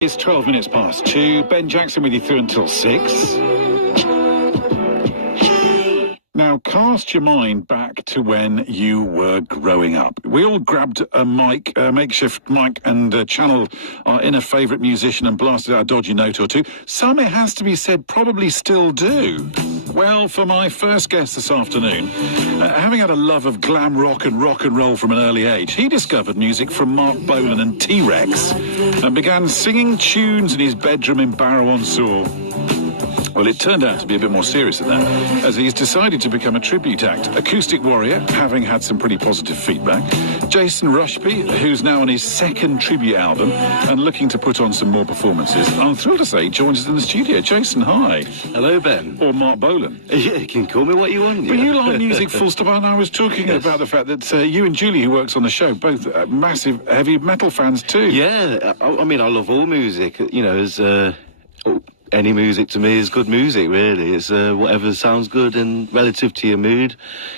It's 12 minutes past 2. Ben Jackson with you through until 6. Now, cast your mind back to when you were growing up. We all grabbed a mic, a makeshift mic, and channeled our inner favourite musician and blasted out a dodgy note or two. Some, it has to be said, probably still do. Well, for my first guest this afternoon, having had a love of glam rock and roll from an early age, he discovered music from Marc Bolan and T.rex and began singing tunes in his bedroom in Barrow-on-Soar. Well, it turned out to be a bit more serious than that, as he's decided to become a tribute act. Acoustic Warrior, having had some pretty positive feedback. Jason Rushby, who's now on his second tribute album and looking to put on some more performances. I'm thrilled to say he joins us in the studio. Jason, hi. Hello, Ben. Or Marc Bolan. Yeah, you can call me what you want. But you like music full stop, and I was talking about the fact that you and Julie, who works on the show, both massive heavy metal fans too. Yeah, I mean, I love all music. You know, as any music to me is good music, really. It's whatever sounds good and relative to your mood.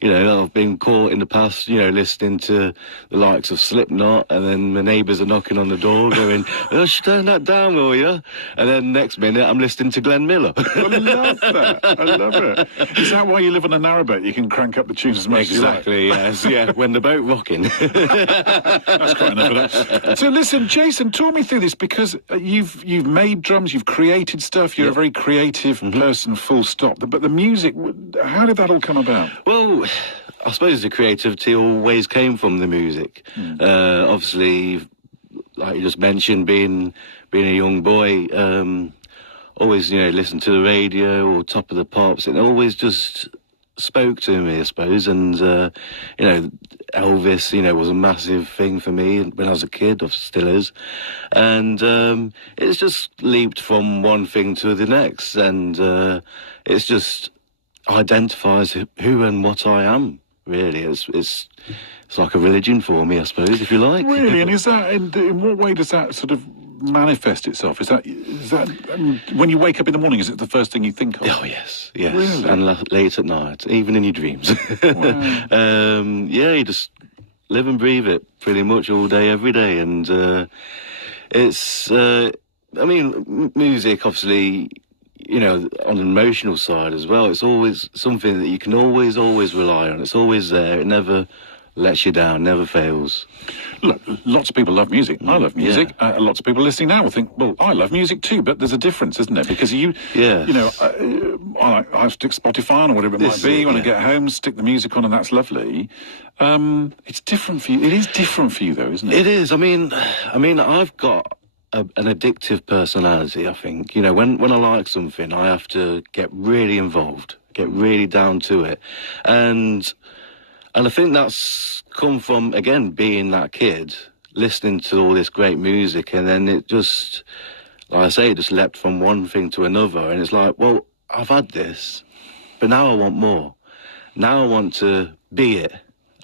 You know, I've been caught in the past, you know, listening to the likes of Slipknot, and then my neighbours are knocking on the door going, "Oh, turn that down, will you?" And then next minute, I'm listening to Glenn Miller. I love that. I love it. Is that why you live on a narrowboat? You can crank up the tunes as much as you like? Exactly, yes. Yeah, when the boat rocking. That's quite enough of that. So listen, Jason, talk me through this, because you've made drums, you've created stuff, you're a very creative person, full stop. But the music, how did that all come about? Well, I suppose the creativity always came from the music. Obviously, like you just mentioned, being a young boy, always, you know, listen to the radio or Top of the Pops, and it always just spoke to me, I suppose. And you know, Elvis, you know, was a massive thing for me when I was a kid, or still is. And it's just leaped from one thing to the next, and it's just identifies who and what I am. Really, it's like a religion for me, I suppose, if you like. Really, and is that in what way does that sort of manifest itself? Is that when you wake up in the morning, is it the first thing you think of? Oh yes, yes. Really? And late at night, even in your dreams. Wow. Yeah, you just live and breathe it pretty much all day, every day, and it's. I mean, music, obviously, you know, on an emotional side as well. It's always something that you can always rely on. It's always there. It never lets you down, never fails. Look, lots of people love music. I love music. Yeah. Lots of people listening now will think, well, I love music too, but there's a difference, isn't there? Because you know, I stick Spotify on or whatever it might be. When I get home, stick the music on, and that's lovely. It's different for you. It is different for you, though, isn't it? It is. I mean, I've got an addictive personality, I think. You know, when I like something, I have to get really involved, get really down to it. And I think that's come from, again, being that kid, listening to all this great music, and then it just, like I say, it just leapt from one thing to another, and it's like, well, I've had this, but now I want more. Now I want to be it,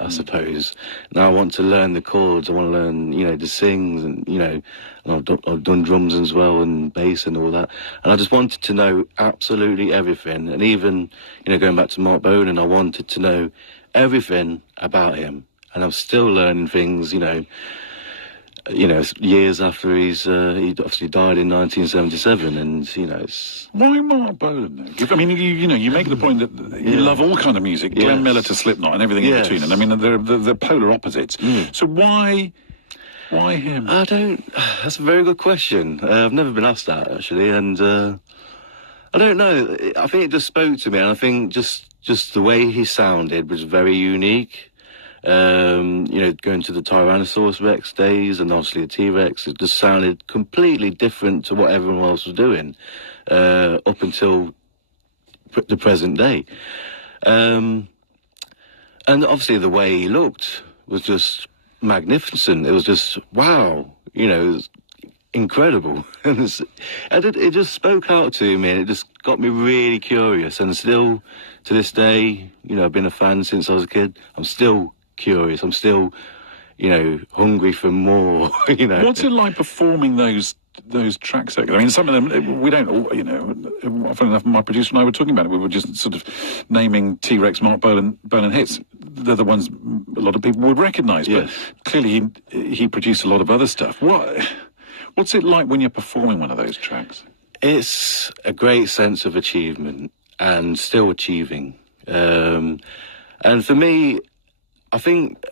I suppose. Now I want to learn the chords, I want to learn, you know, the sings, and, you know, and I've done drums as well, and bass and all that, and I just wanted to know absolutely everything, and even, you know, going back to Marc Bolan, I wanted to know everything about him, and I'm still learning things, you know, years after he obviously died in 1977, and, you know, it's... Why Marc Bolan, though? I mean, you know, you make the point that you love all kind of music, Glenn Miller to Slipknot and everything in between, and I mean, they're polar opposites. So why him? That's a very good question. I've never been asked that, actually, and I don't know. I think it just spoke to me, and I think just the way he sounded was very unique. You know, going to the Tyrannosaurus Rex days and obviously the T.rex, it just sounded completely different to what everyone else was doing up until the present day. And obviously the way he looked was just magnificent. It was just, wow, you know, it was incredible. And it just spoke out to me, and it just got me really curious. And still, to this day, you know, I've been a fan since I was a kid. I'm still curious. I'm still, you know, hungry for more. You know, what's it like performing those tracks? I mean, some of them we don't. You know, often enough, my producer and I were talking about it. We were just sort of naming T.rex, Marc Bolan hits. They're the ones a lot of people would recognise. Yes. But clearly, he produced a lot of other stuff. What What's it like when you're performing one of those tracks? It's a great sense of achievement and still achieving. And for me, I think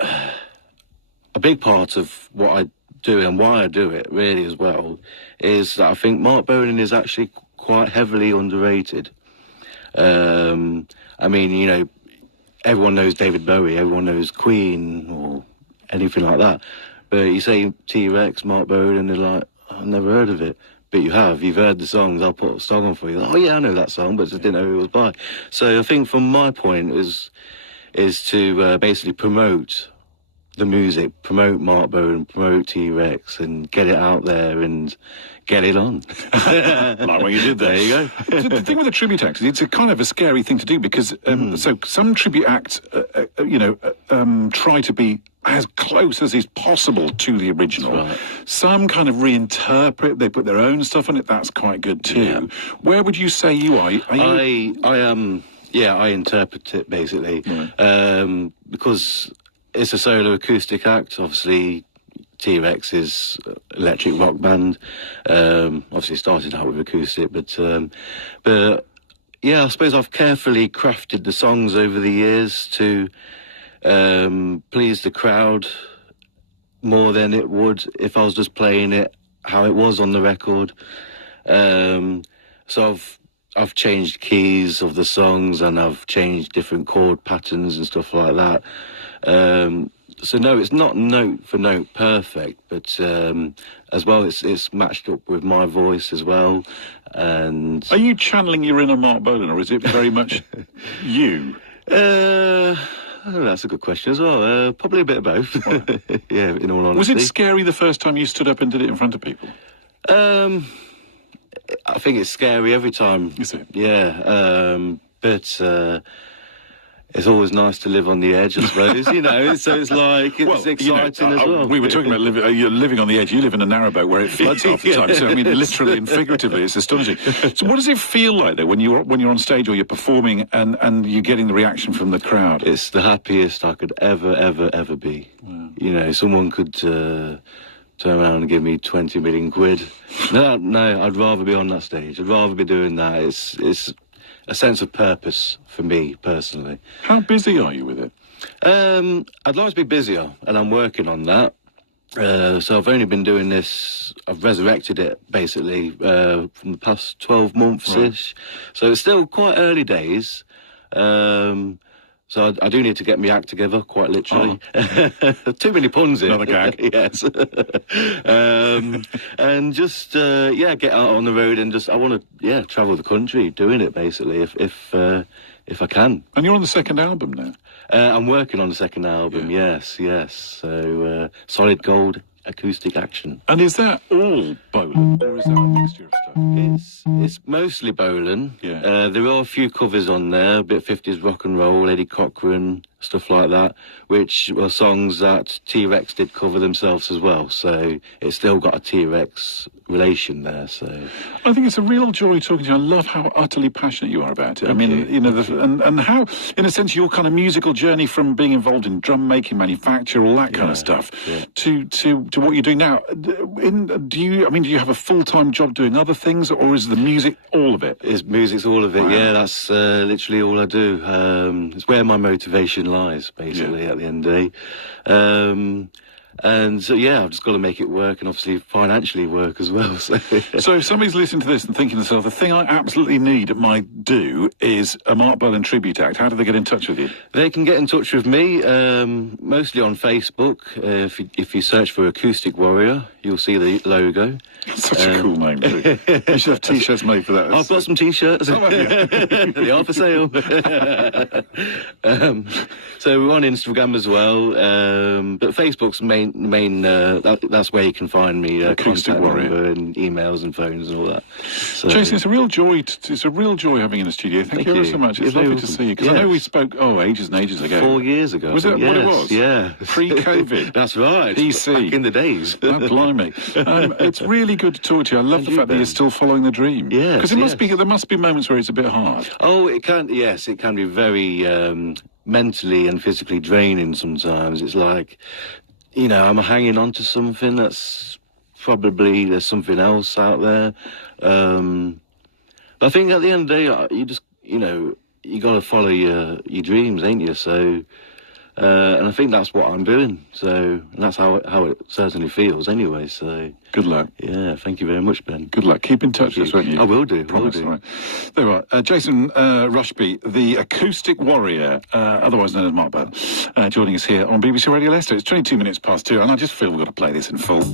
a big part of what I do and why I do it really as well is that I think Marc Bolan is actually quite heavily underrated. I mean, you know, everyone knows David Bowie, everyone knows Queen or anything like that. But you say T.rex, Marc Bolan, and they're like, I've never heard of it. But you have. You've heard the songs. I'll put a song on for you. Oh, yeah, I know that song, but just didn't know who it was by. So I think from my point is to basically promote the music, promote Marc Bolan, promote T.rex, and get it out there and get it on. Like what you did there. There you go. The thing with a tribute act is it's a kind of a scary thing to do because so some tribute acts, try to be as close as is possible to the original. Right. Some kind of reinterpret, they put their own stuff on it, that's quite good too. Yeah. Where would you say you are? I interpret it basically. Right. Because it's a solo acoustic act, obviously. T.rex is electric rock band. Obviously started out with acoustic, but yeah, I suppose I've carefully crafted the songs over the years to please the crowd more than it would if I was just playing it how it was on the record. So I've changed keys of the songs and I've changed different chord patterns and stuff like that. So no, it's not note for note perfect, but as well, it's matched up with my voice as well. And are you channeling your inner Marc Bolan, or is it very much you? Oh, that's a good question as well. Probably a bit of both. Yeah, in all honesty. Was it scary the first time you stood up and did it in front of people? I think it's scary every time. Is it? Yeah, but it's always nice to live on the edge, I suppose, you know, so it's like, it's exciting as well. We were talking about you're living on the edge. You live in a narrowboat where it floods half the time. So, I mean, literally and figuratively, it's astonishing. So what does it feel like, though, when you're on stage or you're performing and you're getting the reaction from the crowd? It's the happiest I could ever be. Yeah. You know, someone could turn around and give me 20 million quid. No, I'd rather be on that stage. I'd rather be doing that. It's a sense of purpose for me personally. How busy are you with it? I'd like to be busier, and I'm working on that. So I've only been doing this, I've resurrected it basically from the past 12 months-ish. Right. So it's still quite early days. So I do need to get my act together, quite literally. Oh. Too many puns in. Another gag. Yes. And just, get out on the road and just, I want to, travel the country doing it, basically, if I can. And you're on the second album now? I'm working on the second album, yes. So, Solid Gold Acoustic Action. And is that all Bolan, or is that a mixture of stuff? It's mostly Bolan. Yeah. There are a few covers on there, a bit of 50s rock and roll, Eddie Cochran, stuff like that, which were songs that T.rex did cover themselves as well. So it's still got a T.rex relation there. So I think it's a real joy talking to you. I love how utterly passionate you are about it. And how, in a sense, your kind of musical journey from being involved in drum making, manufacture, all that kind of stuff, to what you're doing now. Do you have a full-time job doing other things, or is the music all of it? Music's all of it. Wow. Yeah, that's literally all I do. It's where my motivation lies, basically, at the end of the day. And so, I've just got to make it work and obviously financially work as well. So if somebody's listening to this and thinking to themselves, the thing I absolutely need at my do is a Marc Bolan tribute act, how do they get in touch with you? They can get in touch with me, mostly on Facebook. If you search for Acoustic Warrior, you'll see the logo. That's such a cool name, too. You should have T-shirts made for that. I've got some T-shirts. They are for sale. So we're on Instagram as well, but Facebook's main. That's where you can find me. Acoustic Warrior and emails and phones and all that. So, Jason, it's a real joy. It's a real joy having you in the studio. Thank you ever so much. It's lovely to see you because I know we spoke ages and ages ago. 4 years ago. Was that what it was? Yeah, pre-COVID. That's right. PC back in the days. Oh, blimey. It's really good to talk to you. I love the fact that you're still following the dream. Yeah, because there must be moments where it's a bit hard. Oh, it can. Yes, it can be very mentally and physically draining sometimes. It's like, I'm hanging on to something that's probably there's something else out there. But I think at the end of the day, you just, you know, you got to follow your dreams, ain't you? So, and I think that's what I'm doing. So, and that's how it certainly feels anyway. So, good luck. Yeah, thank you very much, Ben. Good luck. Keep in touch with us, won't you? I will do. Promise. Will do. Right. There you are. Jason Rushby, the acoustic warrior, otherwise known as Marc Bolan, joining us here on BBC Radio Leicester. It's 22 minutes past 2, and I just feel we've got to play this in full.